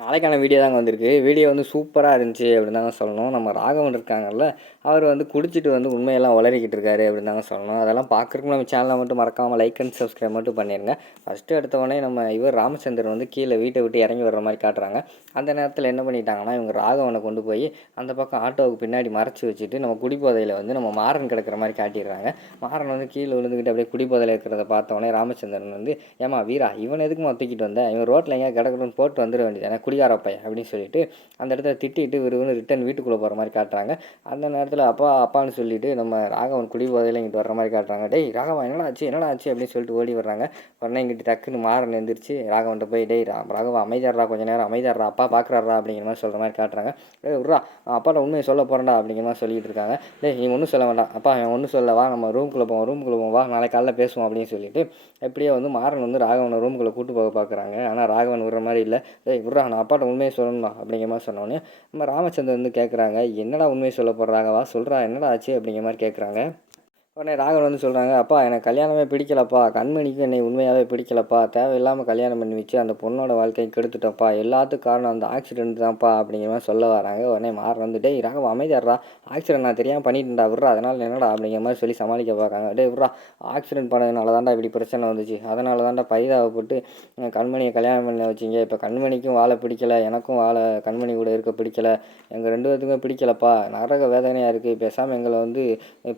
நாளைக்கான வீடியோ தாங்க வந்திருக்கு. வீடியோ வந்து சூப்பராக இருந்துச்சு அப்படின்னு தாங்க சொல்லணும். நம்ம ராகவன் இருக்காங்கல்ல அவர் வந்து குடிச்சிட்டு வந்து உண்மையெல்லாம் வளரிக்கிட்டு இருக்காரு அப்படின்னு தாங்க சொல்லணும். அதெல்லாம் பார்க்குறக்கு நம்ம சேனலை மட்டும் மறக்காமல் லைக் அண்ட் சப்ஸ்கிரைப் மட்டும் பண்ணிடுங்க ஃபஸ்ட்டு எடுத்தவொடனே நம்ம இவர் ராமச்சந்திரன் வந்து கீழே வீட்டை விட்டு இறங்கி வர்ற மாதிரி காட்டுறாங்க. அந்த நேரத்தில் என்ன பண்ணிட்டாங்கன்னா இவங்க ராகவனை கொண்டு போய் அந்த பக்கம் ஆட்டோவுக்கு பின்னாடி மறைச்சி வச்சுட்டு நம்ம குடிபோதையில் வந்து நம்ம மாறன் கிடக்கிற மாதிரி காட்டிடுறாங்க. மாறன் வந்து கீழே விழுந்துக்கிட்டு அப்படியே குடிபோதையில் இருக்கிறத பார்த்தவொடனே ராமச்சந்திரன் வந்து ஏமா வீரா இவன் எதுக்கு தூக்கிட்டு வந்தேன் இவன் ரோட்டில் எங்கேயா கிடக்கணும்னு போட்டு வந்துட வேண்டியது குடிகார பையன் அப்படின்னு சொல்லிட்டு அந்த இடத்துல திட்டிட்டு விறுவிறு ரிட்டன் வீட்டுக்குள்ளே போகிற மாதிரி காட்டுறாங்க. அந்த நேரத்தில் அப்பா அப்பான்னு சொல்லிட்டு நம்ம ராகவன் குடி போதையில் இங்கிட்டு வர்ற மாதிரி காட்டுறாங்க. டேய் ராகவன் என்னடா ஆச்சு? என்னடா ஆச்சு? அப்படின்னு சொல்லிட்டு ஓடி வர்றாங்க. உடனே இங்கிட்டு டக்குன்னு மாறன் எழுந்திரிச்சு ராகவன்ட்ட போய் டேய் ரா ராகவன் அமைதியாடுறா கொஞ்ச நேரம் அமைதியாடுறா அப்பா பார்க்குறாரா அப்படிங்கிற மாதிரி சொல்கிற மாதிரி காட்டுறாங்க. டேய் விட்றா அப்பாட்ட உண்மையை சொல்ல போகிறேன்டா அப்படிங்கிற மாதிரி சொல்லிட்டு இருக்காங்க. டேய் நீ ஒன்றும் சொல்ல வேண்டாம். அப்பா அவன் ஒன்றும் சொல்ல வா நம்ம ரூம்குள்ளே போவோம் ரூம்குள்ளே போவோம் வா நாளைக்கு காலைல பேசுவோம் அப்படின்னு சொல்லிட்டு எப்படியோ வந்து மாறன் வந்து ராகவனை ரூமுக்குள்ளே கூட்டு போக பார்க்குறாங்க ஆனால் ராகவன் விடுற மாதிரி இல்லை. டேய் விட்றா நான் அப்பாட்ட உண்மையை சொல்லணும்டா அப்படிங்கிற மாதிரி சொன்னோன்னே நம்ம ராமச்சந்திரன் வந்து கேட்குறாங்க என்னடா உண்மையை சொல்ல போடுறாங்கவா சொல்கிறா என்னடா ஆச்சு? அப்படிங்கிற மாதிரி கேட்குறாங்க உடனே ராகவன் வந்து சொல்கிறாங்க அப்பா எனக்கு கல்யாணமே பிடிக்கலப்பா. கண்மணிக்கு என்னை உண்மையாகவே பிடிக்கலப்பா. தேவையில்லாமல் கல்யாணம் பண்ணி வச்சு அந்த பொண்ணோட வாழ்க்கையை கெடுத்துட்டப்பா. எல்லாத்துக்கும் காரணம் அந்த ஆக்சிடென்ட் தான்ப்பா அப்படிங்கிற மாதிரி சொல்ல வராங்க. உடனே மாற வந்துட்டு ராகவ அமைதியாடுறா ஆக்சிடென்ட் நான் தெரியாமல் பண்ணிட்டேன்டா விட்றா. அதனால் என்னடா? அப்படிங்கிற மாதிரி சொல்லி சமாளிக்க பார்க்காங்க டே விட்றா. ஆக்சிடென்ட் பண்ணதுனால தான்டா இப்படி பிரச்சனை வந்துச்சு. அதனால தான்டா பரிதாபப்பட்டு கண்மணியை கல்யாணம் பண்ண வச்சிங்க. இப்போ கண்மணிக்கும் வாழை பிடிக்கல. எனக்கும் வாழை கண்மணி கூட இருக்க பிடிக்கல. எங்கள் ரெண்டு பேர்த்துக்குமே பிடிக்கலப்பா. நரக வேதனையாக இருக்குது பேசாமல் எங்களை வந்து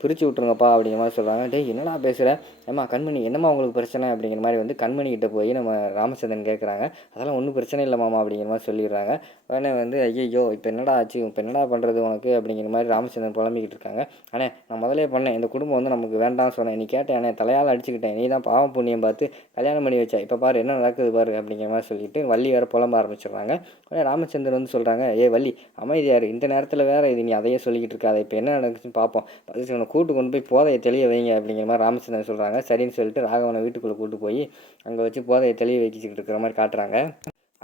பிரித்து விட்ருங்கப்பா அப்படி அப்படிங்கிற மாதிரி சொல்கிறாங்க டேய் என்னடா பேசுகிற ஏம்மா கண்மணி என்னம்மா உங்களுக்கு பிரச்சனை? அப்படிங்கிற மாதிரி வந்து கண்மணிக்கிட்ட போய் நம்ம ராமச்சந்திரன் கேட்குறாங்க அதெல்லாம் ஒன்றும் பிரச்சனை இல்லை மாமா அப்படிங்கிற மாதிரி சொல்லிடுறாங்க. உடனே வந்து ஐயோ இப்போ என்னடா ஆச்சு? இப்போ என்னடா பண்ணுறது உனக்கு? அப்படிங்கிற மாதிரி ராமச்சந்திரன் புலம்பிக்கிட்டு இருக்காங்க. அண்ணே நான் முதலே பண்ணேன். இந்த குடும்பம் வந்து நமக்கு வேண்டாம்னு சொன்னேன். நீ கேட்டேன் அண்ணே தலையால் அடிச்சுக்கிட்டேன். நீ தான் பாவம் புண்ணியம் பார்த்து கல்யாணம் பண்ணி வச்சா. இப்போ பாரு என்ன நடக்குது பாரு அப்படிங்கிற மாதிரி சொல்லிட்டு வள்ளி வேறு புலம்ப ஆரம்பிச்சிடுறாங்க. உடனே ராமச்சந்திரன் வந்து சொல்கிறாங்க ஏ வள்ளி அமைதியார் இந்த நேரத்தில் வேறு இது நீ அதையே சொல்லிக்கிட்டு இருக்காத. இப்போ என்ன நடக்குதுன்னு பார்ப்போம் கூட்டு கொண்டு போய் போதையை தெளிய வைங்க அப்படிங்கிற மாதிரி ராமச்சந்திரன் சொல்கிறாங்க சரின்னு சொல்லிட்டு ராகவனை வீட்டுக்குள்ளே கூட்டு போய் அங்கே வச்சு போதையை தெளிய வைக்கிச்சுக்கிட்டு இருக்கிற மாதிரி காட்டுறாங்க.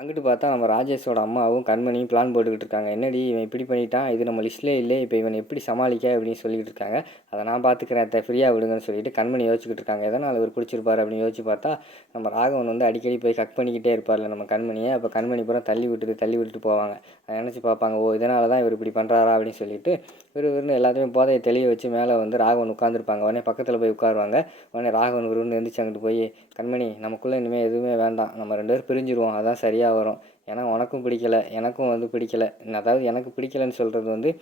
அங்கிட்டு பார்த்தா நம்ம ராஜேஷோட அம்மாவும் கண்மணியும் பிளான் போட்டுக்கிட்டு இருக்காங்க. என்னடி இவன் இப்படி பண்ணிட்டான்? இது நம்ம லிஸ்ட்லேயே இல்லை இப்போ இவன் எப்படி சமாளிக்க அப்படின்னு சொல்லிக்கிட்டு இருக்காங்க. அதை நான் பார்த்துக்கிறேன் அத்தை. ஃப்ரீயாக விடுங்கன்னு சொல்லிட்டு கண்மணி யோசிச்சுக்கிட்டு இருக்காங்க. எதனால் அவர் குடிச்சிருப்பார் அப்படின்னு யோசிச்சு பார்த்தா நம்ம ராகவன் வந்து அடிக்கடி போய் கக் பண்ணிக்கிட்டே இருப்பார்ல நம்ம கண்மணியை. அப்போ கண்மணி பூரா தள்ளி விட்டுட்டு தள்ளி விட்டுட்டு போவாங்க. அதை நினச்சி பார்ப்பாங்க ஓ இதனால தான் இவர் இப்படி பண்ணுறாரா அப்படின்னு சொல்லிட்டு விறுவிறுன்னு எல்லாத்தையுமே போதையை தெளிய வச்சு மேலே வந்து ராகவன் உட்காந்துருப்பாங்க உடனே பக்கத்தில் போய் உட்காருவாங்க. உடனே ராகவன் விறுவிறுன்னு எழுந்திரிச்சு அங்கிட்டு போய் கண்மணி நமக்குள்ளே இனிமேல் எதுவுமே வேண்டாம். நம்ம ரெண்டு பேரும் பிரிஞ்சிருவோம். அதான் சரியாக வரும் ஏன்னா உனக்கும் பிடிக்கல எனக்கும் வந்து பிடிக்கல. அதாவது எனக்கு பிடிக்கலன்னு சொல்கிறது வந்து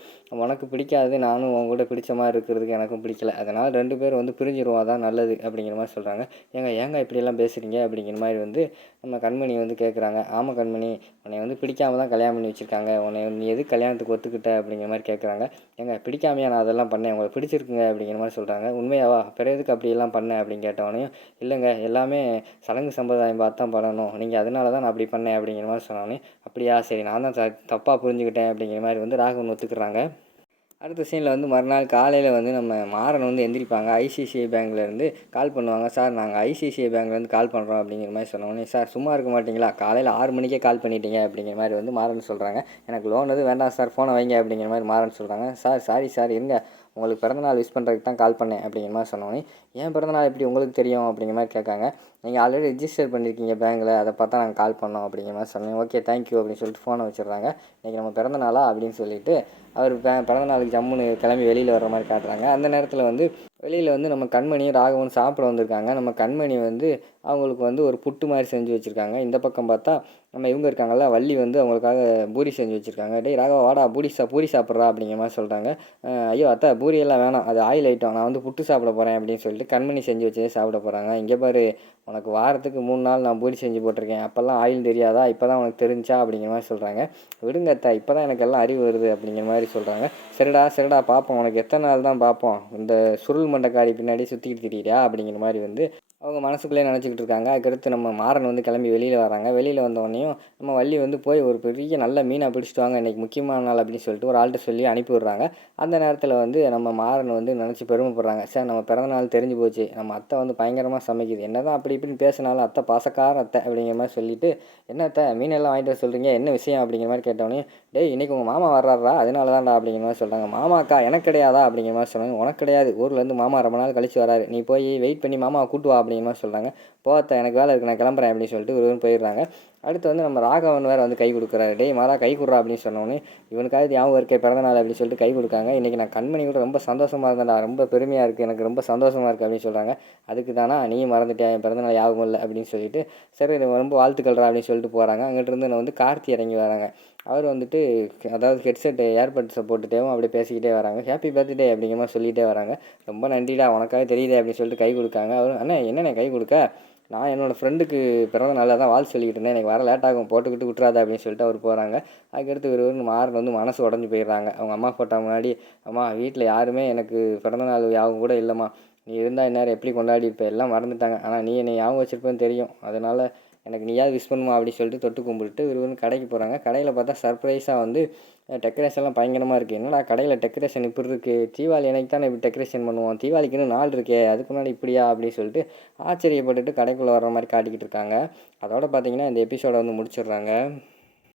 உனக்கு பிடிக்காது நானும் உன் கூட பிடிச்ச மாதிரி இருக்கிறதுக்கு எனக்கும் பிடிக்கல. அதனால் ரெண்டு பேரும் வந்து பிரிஞ்சிருவா தான் நல்லது அப்படிங்கிற மாதிரி சொல்கிறாங்க ஏங்க ஏங்க இப்படியெல்லாம் பேசுகிறீங்க அப்படிங்கிற மாதிரி வந்து நம்ம கண்மணி வந்து கேட்குறாங்க ஆமாம் கண்மணி உன்னை வந்து பிடிக்காம தான் கல்யாணம் பண்ணி வச்சுருக்காங்க. உன்னை நீ எது கல்யாணத்துக்கு ஒத்துக்கிட்ட அப்படிங்கிற மாதிரி கேட்குறாங்க ஏங்க பிடிக்காமையா நான் அதெல்லாம் பண்ணேன். உங்களுக்கு பிடிச்சிருக்குங்க அப்படிங்கிற மாதிரி சொல்கிறாங்க உண்மையாவா? பிறகுக்கு அப்படியெல்லாம் பண்ணேன் அப்படின்னு கேட்டவனையும் இல்லைங்க எல்லாமே சடங்கு சம்பிரதாயம் பார்த்து தான் பண்ணணும். நீங்கள் அதனால தான் நான் அப்படி பண்ணேன் அப்படிங்கிற மாதிரி சொன்னோன்னே அப்படியா சரி நான் தான் த தப்பாக புரிஞ்சுக்கிட்டேன் அப்படிங்கிற மாதிரி வந்து ராகவன் ஒத்துக்கிறாங்க. அடுத்த சீனில் வந்து மறுநாள் காலையில் வந்து நம்ம மாறன் வந்து எந்திரிப்பாங்க. ஐசிசிஐ பேங்க்லேருந்து கால் பண்ணுவாங்க. சார் நாங்கள் ஐசிசிஐ பேங்க்லேருந்து கால் பண்ணுறோம் அப்படிங்கிற மாதிரி சொன்னோடனே சார் சும்மா இருக்க மாட்டிங்களா? காலையில் ஆறு மணிக்கே கால் பண்ணிட்டீங்க அப்படிங்கிற மாதிரி வந்து மாறன் சொல்கிறாங்க எனக்கு லோன் எதுவும் வேண்டாம் சார் ஃபோனை வைங்க அப்படிங்கிற மாதிரி மாறன் சொல்கிறாங்க சார் சாரி சார் இருங்க. உங்களுக்கு பிறந்தநாள் விஷ் பண்ணுறதுக்கு தான் கால் பண்ணேன் அப்படிங்கிற மாதிரி சொன்னோன்னே ஏன் பிறந்தநாள் எப்படி உங்களுக்கு தெரியும்? அப்படிங்கிற மாதிரி கேட்காங்க. நீங்கள் ஆல்ரெடி ரிஜிஸ்டர் பண்ணியிருக்கீங்க பேங்கில் அதை பார்த்தா நாங்கள் கால் பண்ணோம் அப்படிங்கிற மாதிரி சொன்னேன் ஓகே தேங்க்யூ அப்படின்னு சொல்லிட்டு ஃபோனை வச்சுருந்தாங்க இன்றைக்கி நம்ம பிறந்தநாளா அப்படின்னு சொல்லிட்டு அவர் பிறந்தநாளுக்கு ஜம்முன்னு கிளம்பி வெளியில் வர்ற மாதிரி காட்டுறாங்க. அந்த நேரத்தில் வந்து வெளியில் வந்து நம்ம கண்மணி ராகவன் சாப்பிட வந்திருக்காங்க. நம்ம கண்மணி வந்து அவங்களுக்கு வந்து ஒரு புட்டு மாதிரி செஞ்சு வச்சுருக்காங்க. இந்த பக்கம் பார்த்தா நம்ம இவங்க இருக்காங்கல்ல வள்ளி வந்து அவங்களுக்காக பூரி செஞ்சு வச்சுருக்காங்க. டேய் ராகவா வாடா பூரி சா பூரி சாப்பிட்றா அப்படிங்கிற மாதிரி சொல்கிறாங்க ஐயோ அத்தா பூரியெல்லாம் வேணாம். அது ஆயில் ஐட்டம் நான் வந்து புட்டு சாப்பிட போகிறேன் அப்படின்னு சொல்லிட்டு கண்மணி செஞ்சு வச்சதே சாப்பிட போகிறாங்க இங்கே பாரு உனக்கு வாரத்துக்கு மூணு நாள் நான் பூரி செஞ்சு போட்டிருக்கேன். அப்போல்லாம் ஆயில் தெரியாதா? இப்போ தான் உனக்கு தெரிஞ்சா அப்படிங்கிற மாதிரி சொல்கிறாங்க விடுங்க அத்தா இப்போ தான் எனக்கு எல்லாம் அறிவு வருது அப்படிங்கிற மாதிரி சொல்கிறாங்க சரிடா சரிடா பார்ப்போம் உனக்கு எத்தனை நாள் தான் பார்ப்போம் இந்த சுருள் மண்டக்காரி பின்னாடி சுற்றிக்கிட்டு திரியா அப்படிங்கிற மாதிரி வந்து அவங்க மனசுக்குள்ளே நினச்சிக்கிட்டு இருக்காங்க. அதுக்கடுத்து நம்ம மாறன் வந்து கிளம்பி வெளியில் வராங்க. வெளியில் வந்தோடனையும் நம்ம வள்ளி வந்து போய் ஒரு பெரிய நல்ல மீனை பிடிச்சிட்டு வாங்க இன்றைக்கி முக்கியமான நாள் அப்படின்னு சொல்லிட்டு ஒரு ஆள்கிட்ட சொல்லி அனுப்பி விட்றாங்க. அந்த நேரத்தில் வந்து நம்ம மாறன் வந்து நினச்சி பெருமைப்படுறாங்க. சார் நம்ம பிறந்த நாள் தெரிஞ்சு போச்சு. நம்ம அத்தை வந்து பயங்கரமாக சமைக்குது. என்ன தான் அப்படி இப்படின்னு பேசினாலும் அத்தை பாசக்கார அத்தை அப்படிங்கிற மாதிரி சொல்லிட்டு என்ன அத்தை மீனெல்லாம் வாங்கிட்டு வர சொல்கிறீங்க என்ன விஷயம்? அப்படிங்கிற மாதிரி கேட்டோன்னே டேய் இன்றைக்கி உங்கள் மாமா வர்றாரா அதனால தான்டா அப்படிங்கிற மாதிரி சொல்கிறாங்க மாமாக்கா எனக்கு கிடையாதா? அப்படிங்கிற மாதிரி சொன்னாங்க உனக்கு கிடையாது. ஊர்லேருந்து மாமா ரொம்ப நாள் கழிச்சு வராரு. நீ போய் வெயிட் பண்ணி மாமாவை கூட்டு வா அப்படிங்கிற மாதிரி சொல்கிறாங்க போத்த எனக்கு வேலை இருக்குது நான் கிளம்புறேன் அப்படின்னு சொல்லிட்டு ஒருவரும் போயிடுறாங்க. அடுத்து வந்து நம்ம ராகவன் வேறு வந்து கை கொடுக்குறாரு. டேய் மாறா கை கொடுறா அப்படின்னு சொன்னோன்னே இவனுக்காவது ஞாபகம் இருக்க பிறந்த நாள் அப்படின்னு சொல்லிட்டு கை கொடுக்காங்க. இன்றைக்கி நான் கண்மணி கூட ரொம்ப சந்தோஷமாக இருந்தேன்டா ரொம்ப பெருமையாக இருக்குது எனக்கு ரொம்ப சந்தோஷமாக இருக்குது அப்படின்னு சொல்கிறாங்க அதுக்கு தானா நீயும் மறந்துட்டேன் என் பிறந்த நாள் ஞாபகம் இல்லை அப்படின்னு சொல்லிட்டு சரி ரொம்ப வாழ்த்துக்கள்றா அப்படின்னு சொல்லிட்டு போகிறாங்க அங்கிட்டிருந்து நான் வந்து கார்த்தி இறங்கி வராங்க. அவர் வந்துட்டு அதாவது ஹெட்செட் ஏர்பட்ஸை போட்டுட்டேவும் அப்படியே பேசிக்கிட்டே வராங்க. ஹாப்பி பர்த்டே அப்படிங்கிற மாதிரி சொல்லிகிட்டே வராங்க. ரொம்ப நன்றிடா உனக்காக தெரியுதே அப்படின்னு சொல்லிட்டு கை கொடுக்காங்க. அவர் அண்ணா என்னண்ணே கை கொடுக்க? நான் என்னோடய ஃப்ரெண்டுக்கு பிறந்த நாளில் தான் வாழ்த்து சொல்லிக்கிட்டு இருந்தேன். எனக்கு வர லேட் ஆகும் போட்டுக்கிட்டு விட்றாத அப்படின்னு சொல்லிட்டு அவர் போகிறாங்க அதுக்கடுத்து ஒரு மாறன் வந்து மனசு உடஞ்சி போயிடுறாங்க. அவங்க அம்மா போட்ட முன்னாடி அம்மா வீட்டில் யாருமே எனக்கு பிறந்த நாள் யாவும் கூட இல்லைம்மா. நீ இருந்தால் இந்நேரம் எப்படி கொண்டாடி இருப்ப? எல்லாம் மறந்துட்டாங்க. ஆனால் நீ என்னை ஞாபகம் வச்சுருப்பேன்னு தெரியும். அதனால் எனக்கு நீயாவது விஷ் பண்ணுமா அப்படின்னு சொல்லிட்டு தொட்டு கும்பிட்டு இவர் வந்து கடைக்கு போகிறாங்க கடையில் பார்த்தா சர்ப்ரைஸாக வந்து டெக்கரேஷன்லாம் பயங்கரமாக இருக்குது என்னடா கடையில் டெக்கரேஷன் இப்படி இருக்குது தீபாவளி எனக்கு தானே இப்படி டெக்கரேஷன் பண்ணுவோம்? தீபாவளிக்குன்னு நாள் இருக்கே அதுக்கு முன்னாடி இப்படியா அப்படின்னு சொல்லிட்டு ஆச்சரியப்பட்டுட்டு கடைக்குள்ளே வர்ற மாதிரி காட்டிக்கிட்டு இருக்காங்க. அதோட பார்த்தீங்கன்னா இந்த எபிசோடை வந்து முடிச்சிடுறாங்க.